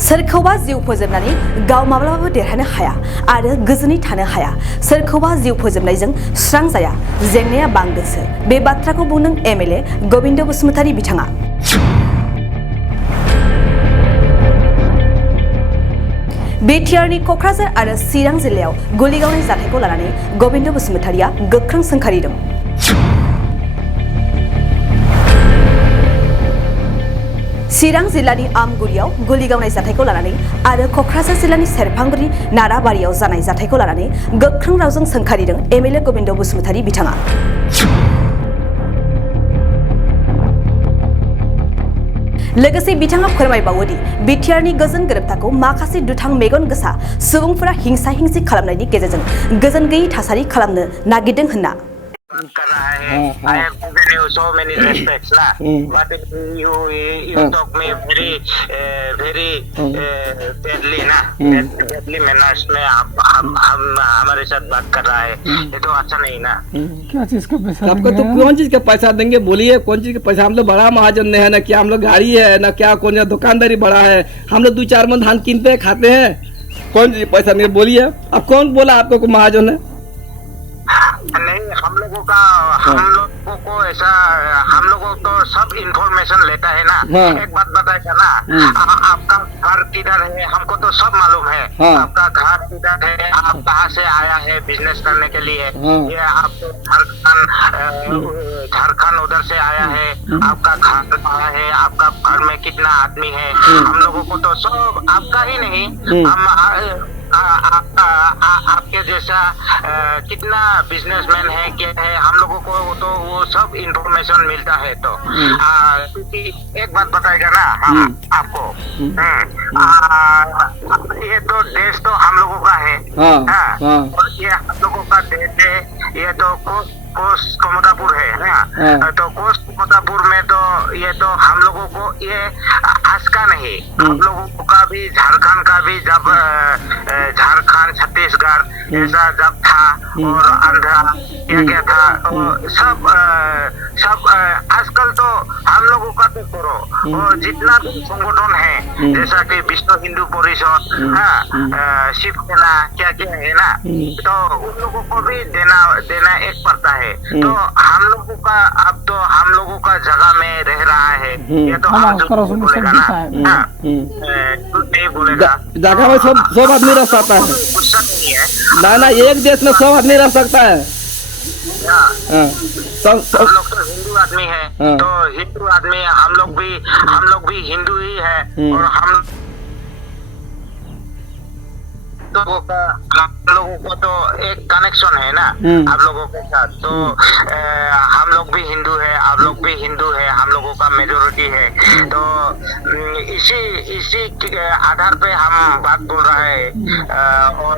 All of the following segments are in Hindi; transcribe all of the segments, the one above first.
सोरखौबा जिउ फोजोबनानै गाव माब्लाबाबो देरहानो हाया आरो गोजोनै थानो हाया। सोरखौबा जिउ फोजोबनायजों स्रां जाया, जेंनाया बांदोंसो। बे बाथ्राखौ बुंदों एमएलए गोबिन्द बसुमतारी बिथाङा। बिटिआरनि क'क्राझार आरो चिरां जिल्लायाव गुलि गावनाय जाथायखौ लानानै गोबिन्द बसुमतारीया गोख्रों सोंखारिदों। चिरां जिल्लानि आमगुरियाव गुलि गावनाय जाथायखौ लानानै आरो क'क्राझार जिल्लानि सेरफांगुरि नाराबारियाव जानाय जाथायखौ लानानै गोख्रों रावजों सोंखारिदों एमएलए गोबिन्द बसुमतारी बिथाङा। लोगोसे बिथाङा फोरमायबावोदि बिटिआरनि गोजोन गोरोबथाखौ माखासे दुथां मेगन गोसा सुबुंफोरा हिंसा हिंसि खालामनायनि गेजेरजों गोजोन गैयै थासारि खालामनो नागिरदों होनना। कर रहा है। I have given you so many respects ना, but you talk me very badly ना, badly manners में आप हमारे साथ बात कर रहा है, ये तो अच्छा नहीं ना। क्या चीज का पैसा आपको तो कौन चीज का पैसा देंगे बोलिए, कौन चीज का पैसा? हम लोग बड़ा महाजन है ना, क्या हम लोग गाड़ी है ना, क्या कौन सा दुकानदारी बड़ा है? हम लोग 2-4 मन धान कीनते हैं खाते हैं, कौन चीज पैसा नहीं बोलिए। अब कौन बोला आपको को महाजन है? नहीं, हम लोगों को ऐसा, हम लोगों तो सब इंफॉर्मेशन लेता है ना। एक बात बताएगा ना, आपका घर किधर है हमको तो सब मालूम है। आपका घर किधर है, आप कहाँ से आया है बिजनेस करने के लिए, ये आप तो झारखंड उधर से आया है, आपका घर कहाँ है, आपका घर में कितना आदमी है, हम लोगों को तो सब, आपका ही नहीं, हम आपके जैसा कितना बिजनेसमैन है, क्या है, हम लोगों को तो वो सब इंफॉर्मेशन मिलता है। तो क्योंकि एक बात बताएगा ना आपको, ये तो देश तो हम लोगों का है, और ये हम लोगों का देश है, ये तो कोस्ट कमतापुर है ना, तो कोस्ट कमतापुर में तो ये तो हम लोगों को ये आज का नहीं, हम लोगों का भी झारखंड का भी, जब झारखंड छत्तीसगढ़ ऐसा जब था और आंध्रा क्या था, सब आजकल तो हम लोगों का तो करो, और जितना भी संगठन है जैसा कि विश्व हिंदू परिषद, शिवसेना क्या क्या है ना, तो उन लोगों को भी देना एक पड़ता है। तो हम लोगों का, अब तो हम लोगों का जगह में रह रहा है, ये तो हम बोलेगा ना, नहीं बोलेगा, जगह में सब आदमी रह सकता है, गुस्सा नहीं है ना, एक देश में सब आदमी रह सकता है। हम लोग तो हिंदू आदमी है, तो हिंदू आदमी हम लोग भी हिंदू ही है, और हम लोगों को तो एक कनेक्शन है ना आप लोगों के साथ, तो हम लोग भी हिंदू है, आप लोग भी हिंदू है, हम लोगों का मेजोरिटी है, तो इसी आधार पे हम बात बोल रहा है। और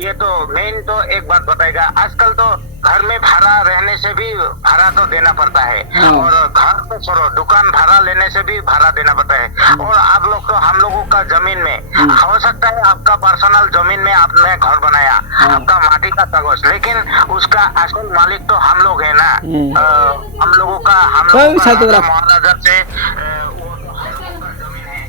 ये तो मेन तो एक बात बताएगा, आजकल तो घर में भाड़ा रहने से भी भाड़ा तो देना पड़ता है, और घर तो छोड़ो, दुकान भाड़ा लेने से भी भाड़ा देना पड़ता है। और आप लोग तो हम लोगों का जमीन में हो सकता है, आपका पर्सनल जमीन में आपने घर बनाया, आपका माटी का कागज, लेकिन उसका असल मालिक तो हम लोग है ना, हम लोगों का महाराजा से वो तो हम लोगों का जमीन है,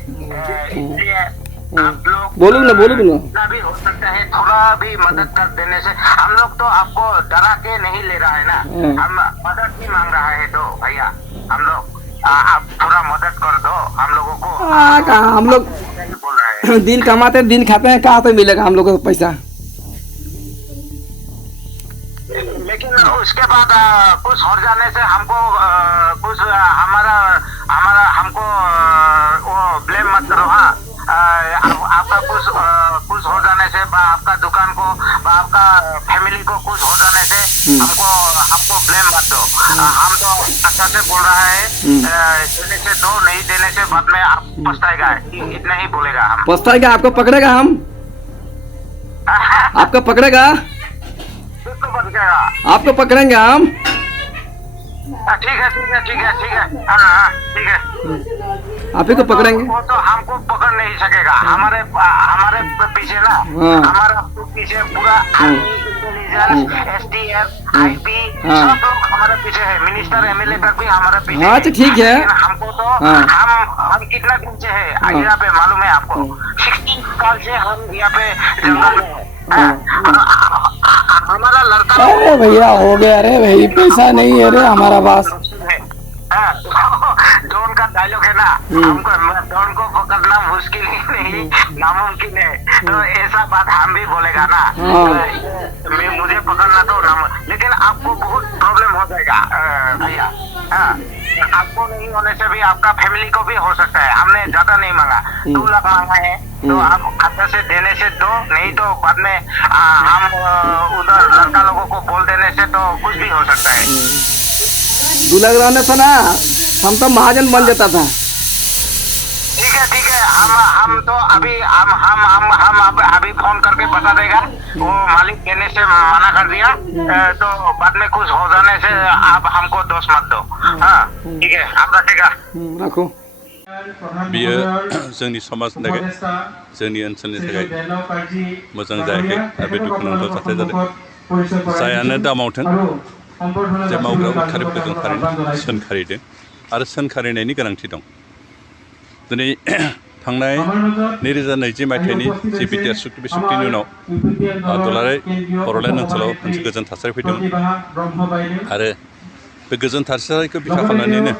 इसलिए आप लोग बोलो ना जितना भी हो सकता है थोड़ा भी मदद कर देने से, हम लोग तो आपको डरा के नहीं ले रहा है ना, हम मदद ही मांग रहा है, तो भैया हम लोग आप थोड़ा मदद कर दो हम लोगों को। हम लोग बोल रहा है दिन कमाते हैं, दिन खाते हैं, कहाँ पे मिलेगा हम लोग को पैसा? लेकिन उसके बाद कुछ हो जाने से हमको कुछ हमारा हमको वो ब्लेम मत करो। हाँ, आपका कुछ हो जाने से, आपका दुकान को, आपका फैमिली को कुछ हो जाने से हमको ब्लेम मत दो। हम तो अच्छा से बोल रहा है, देने से दो, नहीं देने से बाद में आप पछताएगा, इतना ही बोलेगा। हम पछताएगा, आपको पकड़ेगा, हम आपको पकड़ेगा, किसको पकड़ेगा? आपको पकड़ेंगे हम। ठीक है, हाँ, ठीक है, आप ही को पकड़ेंगे। वो तो हमको पकड़ नहीं सकेगा, हमारे पीछे ना, हमारा पीछे पूरा आर्मी, इंटेलिजेंस, एसटीएफ, आईपी, सब लोग हमारे पीछे है, मिनिस्टर, एमएलए तक भी हमारे पीछे। हाँ, तो ठीक है। हमको तो हम हम कितना दिन से है यहाँ पे मालूम है आपको? 16 साल से हम यहाँ पे जंगल में है। हमारा लड़का अरे भैया हो गया, अरे भाई पैसा नहीं है रे हमारा पास। ड्रोन का डायलॉग है ना, हमको ड्रोन को पकड़ना मुश्किल ही नहीं नामुमकिन है, तो ऐसा बात हम भी बोलेगा ना। मैं मुझे पकड़ना तो लेकिन आपको बहुत प्रॉब्लम हो जाएगा भैया। आपको नहीं होने से भी आपका फैमिली को भी हो सकता है। हमने ज्यादा नहीं मांगा, 2 लाख मांगा है, तो आप खाता से देने से दो, नहीं तो बाद में हम उधर लड़का लोगों को बोल देने से तो कुछ भी हो सकता है। 2 लाख रहने से ना हम तो महाजन बन जाता था। ठीक है, हम तो हम अभी फोन करके बता देगा, वो मालिक देने से मना कर दिया, तो बाद में कुछ हो जाने से आप हमको दोष मत दो। हाँ ठीक है, आप रखेगा। रखो। बियो जोंनि समाजनि थाखाय जोंनि ओनसोलनि थाखाय मोजां जायाखै आरो बे दुखुनांथाव जाथाय जादों। जायानो दा मावथों, जे मावग्रा उदखारिफोरखौ जों थारैनो सोंखारिदों आरो सोंखारिनायनि गोनांथि दं। दिनै थांनाय 2020 मायथाइनि जि बिटिआर सुक्ति, बे सुक्तिनि उनाव दुलाराय बर'लेण्ड ओनसोलाव मोनसे गोजोन थासारि फैदोंमोन आरो बे गोजोन थासारिखौ बिथा खालामनानैनो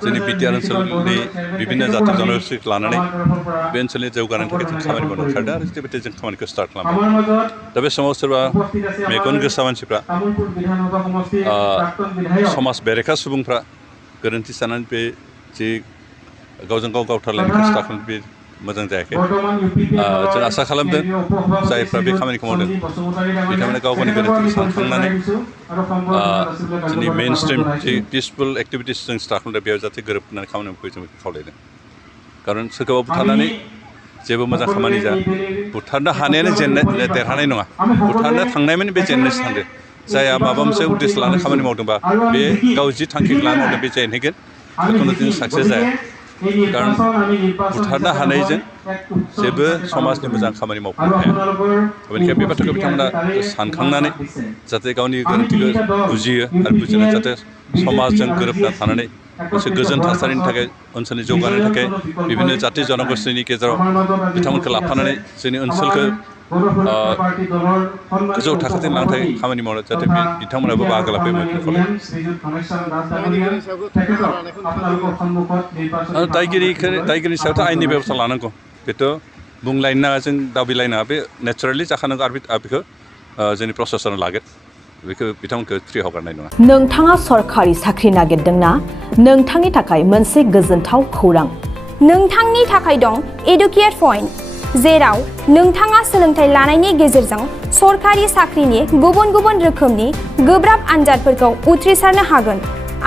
जोंनि बिटिआर ओनसोलनि बिभिन्न जाति जनगोष्ठीखौ लानानै बे ओनसोलनि जौगानायनि थाखाय जों खामानि मावनो ओंखारदों आरो बेबायदि जों खामानिखौ स्टार्ट खालामदों। दा बे समाव सोरबा मेगन गोसा मानसिफ्रा, समाज बेरेखा सुबुंफ्रा गोरोन्थि साननानै बे जि गावजों गाव गावथारलायनायखौ स्टार्ट खालामनो बे मोजां जायाखै। जों आसा खालामदों जायफ्रा बे खामानिखौ मावदों बिथांमोना गाव गावनि गोरोन्थिखौ सानखांनानै जोंनि मेइन स्ट्रिम जि पिसफुल एक्टिभिटिस जों स्टार्ट खालामदों बेयाव जाहाथे गोरोबनानै खामानि मावफैयो जों खावलायदों। खारन सोरखौबा बुथारनानै जेबो मोजां खामानि जाया, बुथारनो हानायानो देरहानाय नङा, बुथारनो थांनायमोन बे जेननोसो थांदों। जायहा माबा मोनसे उद्देश्य लानानै खामानि मावदोंबा बे गाव जि थांखिखौ लानानै मावदों बे जेनहैगोन, बेखौनो जों साक्सेस जाया। खारन बुथारनो हानायजों जेबो समाजनि मोजां खामानि मावफुंनो हाया। बेनिखायनो बे बाथ्राखौ बिथांमोना सानखांनानै जाहाथे गावनि गोरोन्थिखौ बुजियो आरो बुजिनानै जाहाथे समाजजों गोरोबना थानानै मोनसे गोजोन थासारिनि थाखाय, ओनसोलनि जौगानायनि थाखाय बिभिन्न जाति जनगोष्ठीनि गेजेराव बिथांमोनखौ लाफानानै जोंनि ओनसोलखौ गोजौ थाखोसिम लांनो थाखाय खामानि मावनो जाहाथे बिथांमोनाबो बाहागो लाफैयो। दायगिरिनि सायावथ' आयेननि बेबस्था लानांगौ, बेथ' बुंलायनो नाङा, जों दाबिलायनो नाङा, बे नेचारेलि जाखानांगौ आरो बेखौ जोंनि प्रसेसआव लागोन, बेखौ बिथांमोनखौ फ्रि हगारनाय नङा। नोंथाङा सरकारि साख्रि नागिरदोंना? नोंथांनि थाखाय मोनसे गोजोनथाव खौरां। नोंथांनि थाखाय दं एडुकेट पइन्ट, जेराव नोंथाङा सोलोंथाइ लानायनि गेजेरजों सरकारि साख्रिनि गुबुन गुबुन रोखोमनि गोब्राब आनजादफोरखौ उथ्रिसारनो हागोन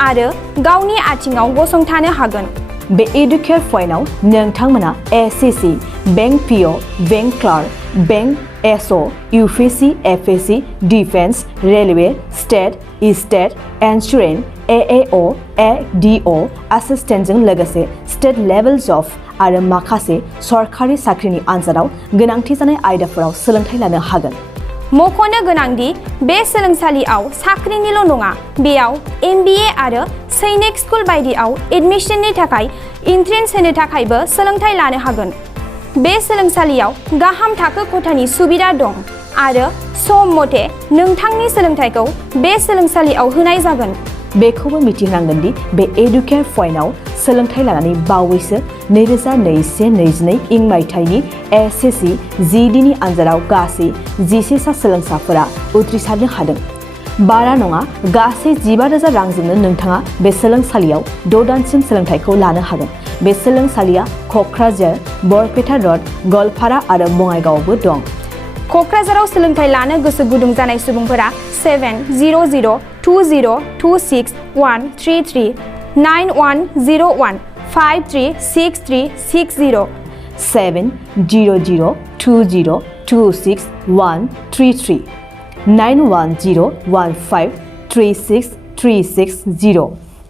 आरो गावनि आथिङाव गसंथानो हागोन। बे एडुकेट पइन्टआव नोंथांमोना SSC, bank PO, bank clerk, bank SO, UPSC, FSC, defence, railway, state insurance, AAO, ADO एसिस्टेन्टजों लोगोसे स्टेट लेभेल जब आरो माखासे सरकारि साख्रिनि आनजादाव गोनांथि जानाय आयदाफोराव सोलोंथाइ लानो हागोन। मख'नो गोनांदि बे सोलोंसालियाव साख्रिनिल' नङा, बेयाव MBA आरो सैनिक स्कुल बायदियाव एडमिशननि थाखाय एन्ट्रेन्स होनो थाखायबो सोलोंथाइ लानो हागोन। बे सोलोंसालियाव गाहाम थाखो खथानि सुबिदा दं आरो सम मथे नोंथांनि सोलोंथाइखौ बे सोलोंसालियाव होनाय जागोन। बेखौबो मिथिनांगोन दि बे एडुकेट पइन्टआव सोलोंथाइ लानानै बावैसो 2021-22 इं मायथाइनि एसएससि GDनि आनजादाव गासै 11 सा सोलोंसाफोरा उथ्रिसारनो हादों। बारा नङा, गासै 15,000 रांजोंनो नोंथाङा बे सोलोंसालियाव 6 दानसिम सोलोंथाइखौ लानो हागोन। बे सोलोंसालिया क'क्राझार, बरपेटा रड, गवालपारा आरो बङाइगावआवबो दं। क'क्राझाराव सोलोंथाइ लानो गोसो गुदुं जानाय सुबुंफोरा 70020263133 9101536360 70020263133 9101536360